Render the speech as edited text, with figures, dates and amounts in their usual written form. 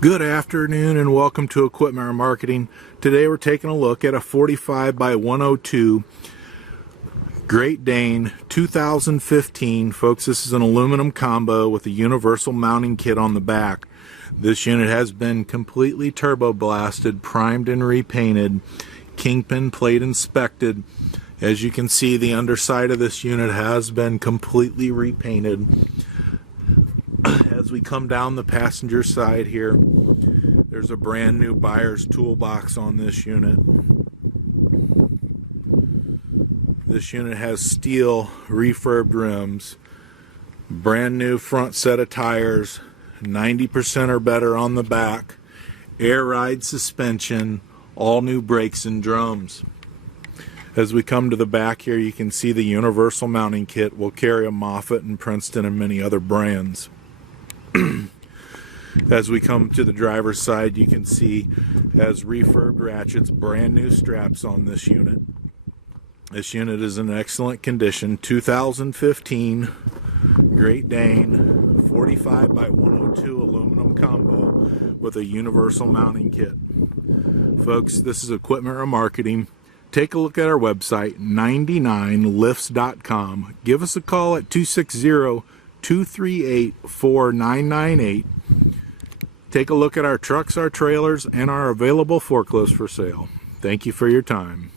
Good afternoon and welcome to Equipment Marketing. Today we're taking a look at a 45 by 102 Great Dane 2015. Folks, this is an aluminum combo with a universal mounting kit on the back. This unit has been completely turbo blasted, primed and repainted, kingpin plate inspected. As you can see, the underside of this unit has been completely repainted. As we come down the passenger side here, there's a brand new buyer's toolbox on this unit. This unit has steel refurbed rims, brand new front set of tires, 90% or better on the back, air ride suspension, all new brakes and drums. As we come to the back here, you can see the universal mounting kit will carry a Moffett and Princeton and many other brands. As we come to the driver's side, you can see has refurbed ratchets, brand new straps on this unit. This unit is in excellent condition. 2015 Great Dane 45 by 102 aluminum combo with a universal mounting kit. Folks, this is Equipment Remarketing. Take a look at our website, 99lifts.com. Give us a call at 260-238-4998. Take a look at our trucks, our trailers, and our available forklifts for sale. Thank you for your time.